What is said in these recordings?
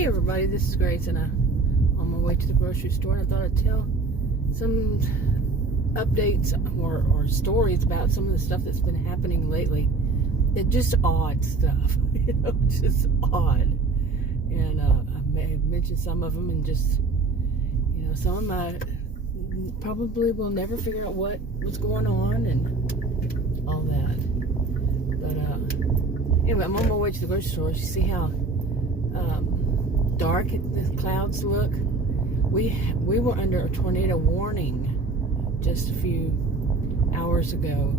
Hey everybody, this is Grace, and I'm on my way to the grocery store, and I thought I'd tell some updates or stories about some of the stuff that's been happening lately. It's just odd stuff, just odd. And I may have mentioned some of them, and just, some of my probably will never figure out what's going on and all that. But anyway, I'm on my way to the grocery store. You see how dark the clouds look? We were under a tornado warning just a few hours ago,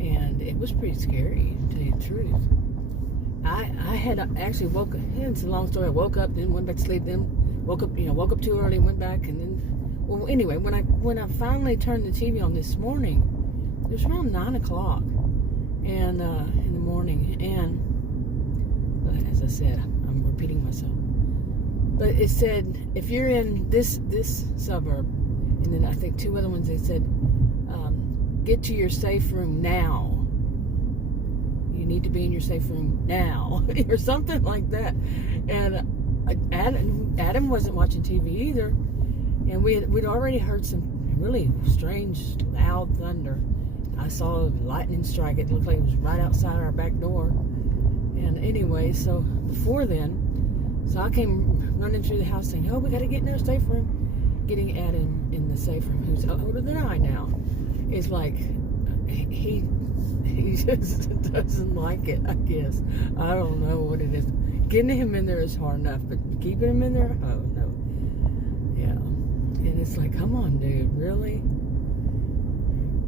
and it was pretty scary, to tell you the truth. I had actually woke up. It's a long story. I woke up, then went back to sleep, then woke up too early, went back, and then, well, anyway, when I finally turned the TV on this morning, it was around 9 o'clock, and in the morning, and as I said, I'm repeating myself. But it said, if you're in this suburb, and then I think two other ones, they said, get to your safe room now. You need to be in your safe room now, or something like that. And Adam wasn't watching TV either, and we'd already heard some really strange, loud thunder. I saw a lightning strike. It looked like it was right outside our back door. And anyway, so before then, so I came running through the house saying, "Oh, we got to get in our safe room." Getting Adam in the safe room, who's older than I now, is like, he just doesn't like it, I guess. I don't know what it is. Getting him in there is hard enough, but keeping him in there, oh no. Yeah. And it's like, come on, dude, really?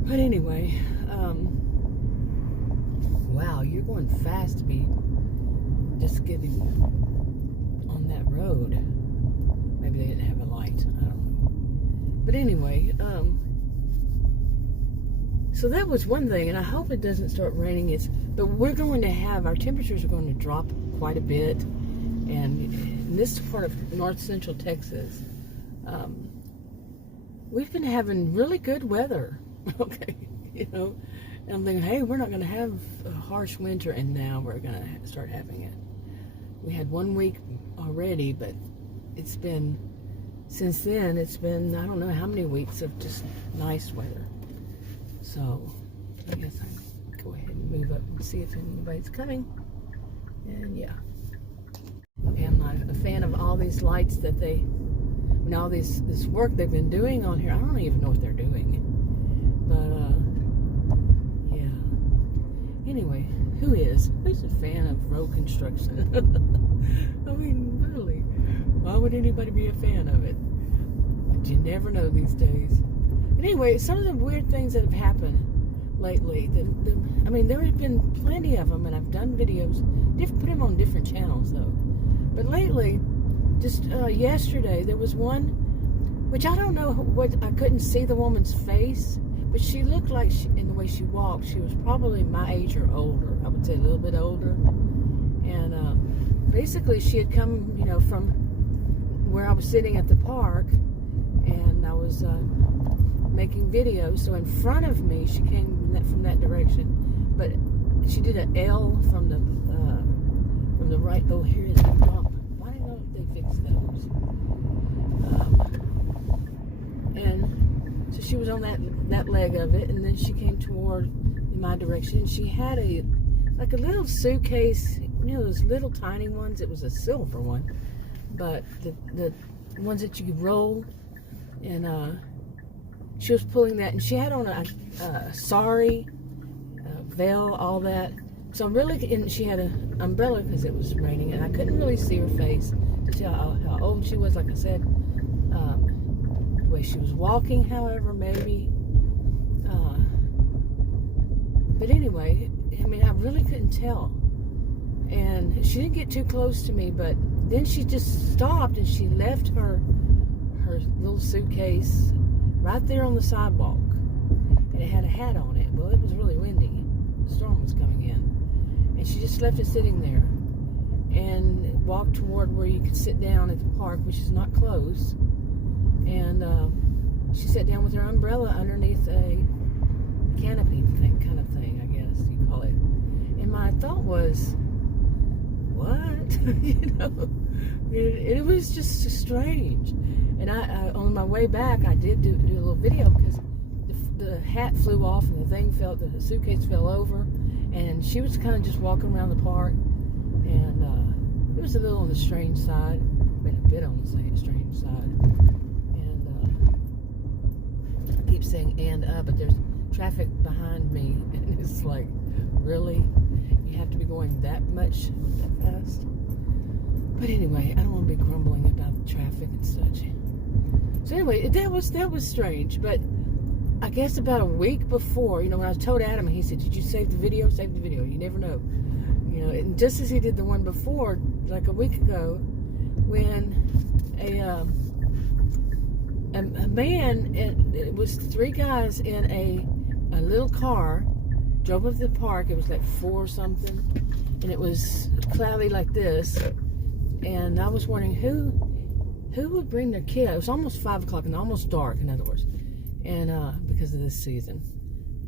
But anyway, wow, you're going fast to be just getting on that road. Maybe they didn't have a light, I don't know. But anyway, so that was one thing, and I hope it doesn't start raining. But we're going to have, our temperatures are going to drop quite a bit, and in this part of north central Texas, we've been having really good weather. Okay, and I'm thinking, hey, we're not going to have a harsh winter, and now we're going to start having it. We had 1 week already, but it's been, since then, it's been, I don't know how many weeks of just nice weather. So, I guess I'll go ahead and move up and see if anybody's coming. And yeah. Okay, I'm not a fan of all these lights that all this work they've been doing on here. I don't even know what they're doing. But, yeah. Anyway, who's a fan of road construction? I mean, really, why would anybody be a fan of it? But you never know these days. But anyway, some of the weird things that have happened lately, I mean, there have been plenty of them, and I've done videos, put them on different channels, though. But lately, just yesterday, there was one, which I don't know I couldn't see the woman's face, but she looked like, in the way she walked, she was probably my age or older. I would say a little bit older. And basically, she had come, from where I was sitting at the park, and I was making videos. So in front of me, she came from that direction, but she did an L from the right. Oh, here is the bump. Why don't they fix those? And so she was on that leg of it, and then she came toward in my direction. She had a little suitcase, those little tiny ones. It was a silver one, but the ones that you could roll, and she was pulling that, and she had on a sari, veil, all that. So and she had an umbrella because it was raining, and I couldn't really see her face to tell how old she was. Like I said, the way she was walking, however, maybe. But anyway, I mean, I really couldn't tell. And she didn't get too close to me, but then she just stopped, and she left her little suitcase right there on the sidewalk, and it had a hat on it. Well, it was really windy. The storm was coming in, and she just left it sitting there and walked toward where you could sit down at the park, which is not close. And she sat down with her umbrella underneath a canopy kind of thing, I guess you call it. And my thought was, what? It was just strange. And I on my way back, I did do a little video because the hat flew off and the suitcase fell over, and she was kind of just walking around the park, and it was a little on the strange side, a bit on the strange side. And I keep saying but there's traffic behind me, and it's like, really, you have to be going that fast? But anyway, I don't want to be grumbling about the traffic and such. So anyway, that was strange. But I guess about a week before, when I told Adam, he said, "Did you save the video? Save the video. You never know." And just as he did the one before, like a week ago, when a man, it was 3 guys in a little car, drove up to the park. It was like 4 something, and it was cloudy like this. And I was wondering who would bring their kid. It was almost 5 o'clock and almost dark, in other words, and because of this season,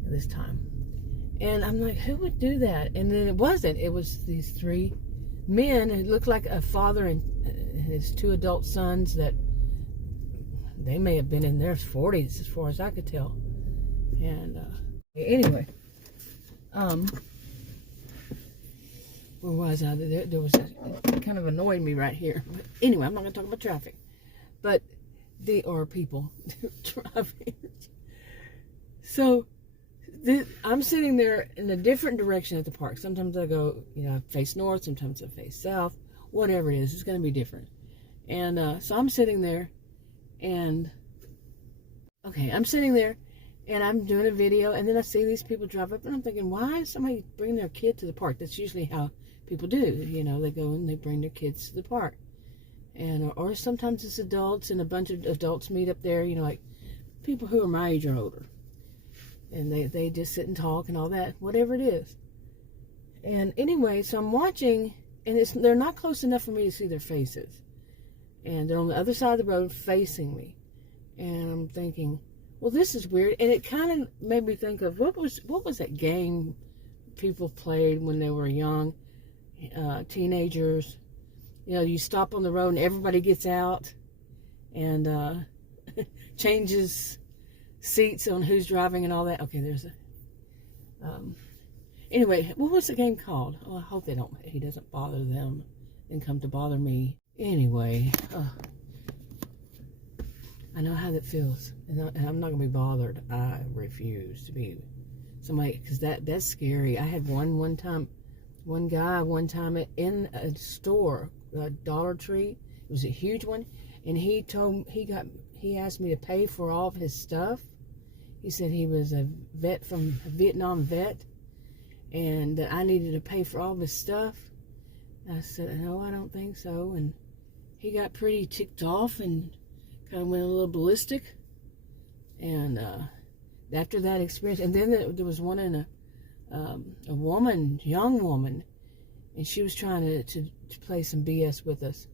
this time. And I'm like, who would do that? And then it wasn't. It was these 3 men. It looked like a father and his 2 adult sons that they may have been in their 40s, as far as I could tell. And anyway, where was I? There was kind of annoying me right here. But anyway, I'm not going to talk about traffic, or people driving. So I'm sitting there in a different direction at the park. Sometimes I go, face north. Sometimes I face south. Whatever it is, it's going to be different. And so I'm sitting there, and I'm sitting there, and I'm doing a video, and then I see these people drive up, and I'm thinking, why is somebody bringing their kid to the park? That's usually how people do. They go and they bring their kids to the park, and or sometimes it's adults, and a bunch of adults meet up there. Like people who are my age or older, and they just sit and talk and all that, whatever it is. And anyway, so I'm watching, and they're not close enough for me to see their faces, and they're on the other side of the road facing me, and I'm thinking, well, this is weird. And it kind of made me think of what was that game people played when they were young, teenagers. You stop on the road and everybody gets out and changes seats on who's driving and all that. Okay, there's anyway, what was the game called? Oh, I hope he doesn't bother them and come to bother me. Anyway, I know how that feels, and I'm not gonna be bothered. I refuse to be somebody, because that's scary. I had one guy in a store, a Dollar Tree. It was a huge one, and he asked me to pay for all of his stuff. He said he was a Vietnam vet, and that I needed to pay for all of his stuff. I said, no, I don't think so. And he got pretty ticked off and kind of went a little ballistic. And after that experience, and then there was one in a young woman, and she was trying to play some BS with us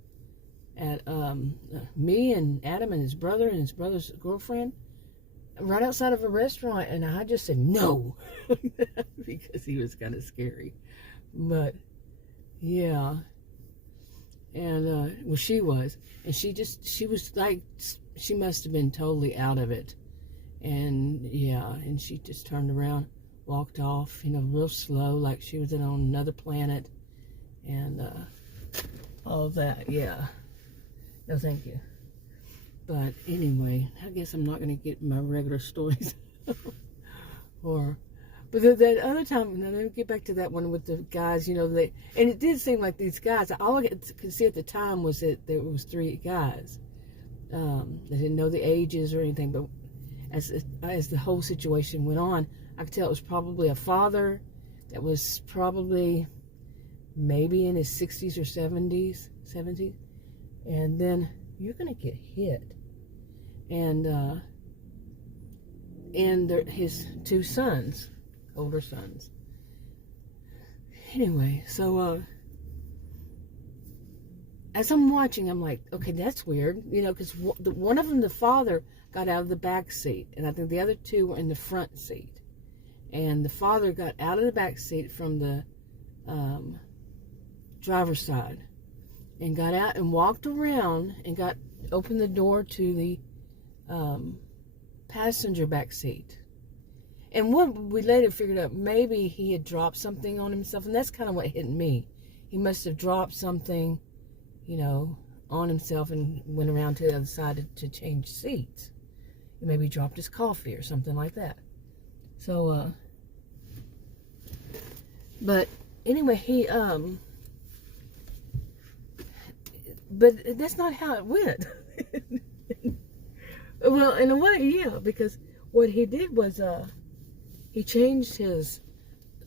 at me and Adam and his brother's girlfriend, right outside of a restaurant. And I just said no because he was kind of scary. But yeah, and well, she was, and she was like, she must have been totally out of it. And yeah, and she just turned around, walked off, real slow, like she was on another planet, and all of that. Yeah, no thank you. But anyway, I guess I'm not going to get my regular stories. But that other time, let me get back to that one with the guys, and it did seem like these guys, all I could see at the time was that there was 3 guys. They didn't know the ages or anything, but as the whole situation went on, I could tell it was probably a father that was probably maybe in his 60s or 70s, and then you're going to get hit. And his 2 sons, older sons. Anyway, so as I'm watching, I'm like, okay, that's weird, because one of them, the father, got out of the back seat, and I think the other 2 were in the front seat. And the father got out of the back seat from the driver's side, and got out and walked around and opened the door to the passenger back seat. And what we later figured out, maybe he had dropped something on himself, and that's kind of what hit me. He must have dropped something, you know, on himself and went around to the other side to change seats. Maybe he dropped his coffee or something like that. So, but anyway, but that's not how it went. Well, in a way, yeah, because what he did was, he changed his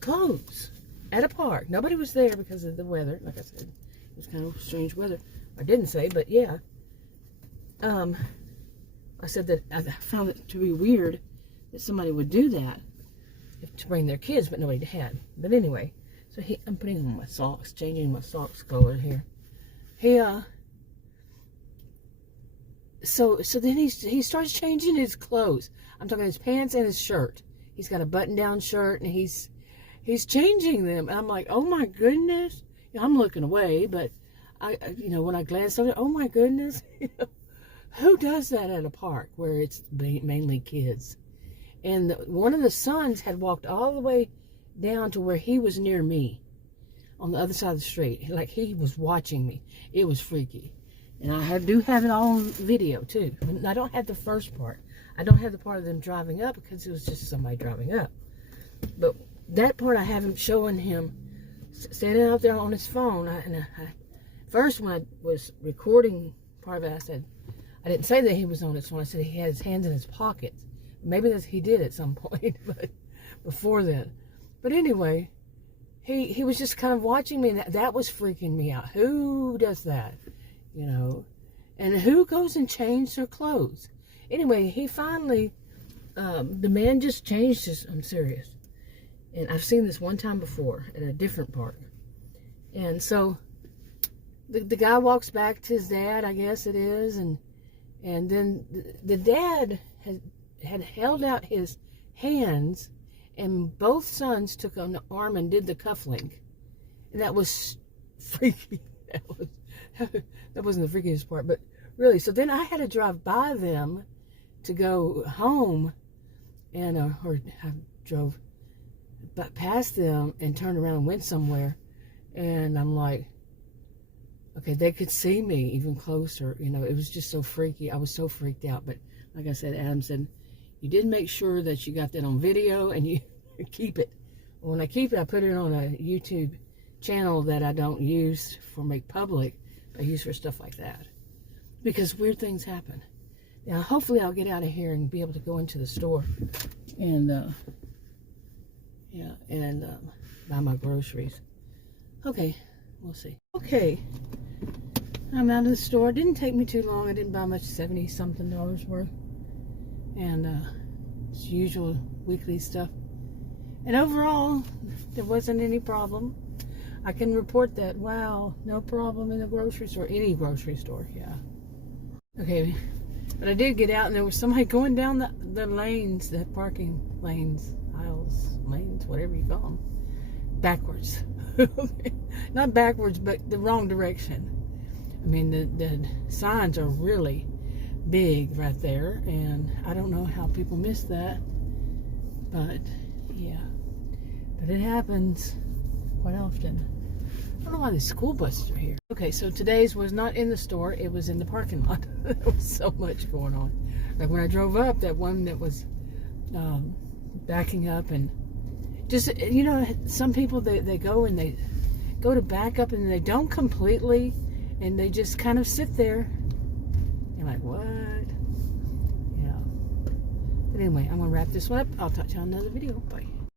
clothes at a park. Nobody was there because of the weather. Like I said, it was kind of strange weather. I didn't say, but yeah. I said that I found it to be weird that somebody would do that to bring their kids, but nobody had. But anyway, so I'm putting on my socks, changing my socks color here. So then he starts changing his clothes. I'm talking his pants and his shirt. He's got a button-down shirt, and he's changing them. And I'm like, oh my goodness. I'm looking away, but when I glance over, oh my goodness. Who does that at a park where it's mainly kids? And one of the sons had walked all the way down to where he was near me on the other side of the street. Like he was watching me. It was freaky. And I do have it all on video too. I don't have the first part. I don't have the part of them driving up because it was just somebody driving up. But that part I have him showing him standing out there on his phone. First when I was recording part of it, I said, I didn't say that he was on his phone. I said he had his hands in his pockets. Maybe he did at some point, but before then. But anyway, he was just kind of watching me, and that was freaking me out. Who does that? You know, and who goes and changes their clothes? Anyway, he finally, the man just changed his, I'm serious. And I've seen this one time before at a different park. And so the guy walks back to his dad, I guess it is, and then the dad had held out his hands, and both sons took on the arm and did the cuff link. And that was freaky. That wasn't the freakiest part, but really. So then I had to drive by them to go home, and or I drove past them and turned around and went somewhere. And I'm like, okay, they could see me even closer. You know, it was just so freaky. I was so freaked out. But like I said, Adam said, you did make sure that you got that on video and you keep it. When I keep it, I put it on a YouTube channel that I don't use for make public. I use for stuff like that. Because weird things happen. Now, hopefully I'll get out of here and be able to go into the store and, buy my groceries. Okay, we'll see. Okay, I'm out of the store. It didn't take me too long. I didn't buy much, $70-something worth. And it's usual weekly stuff. And overall, there wasn't any problem. I can report that. Wow, no problem in the grocery store. Any grocery store, yeah. Okay, but I did get out, and there was somebody going down the lanes, the parking lanes, aisles, lanes, whatever you call them, backwards. Not backwards, but the wrong direction. I mean, the signs are really big right there, and I don't know how people miss that, but yeah. But it happens quite often. I don't know why the school buses are here. Okay, so today's was not in the store, it was in the parking lot. There was so much going on. Like when I drove up, that one that was backing up, and just, you know, some people, they go and they go to back up and they don't completely, and they just kind of sit there. You're like, what? Yeah. But anyway, I'm going to wrap this one up. I'll talk to you on another video. Bye.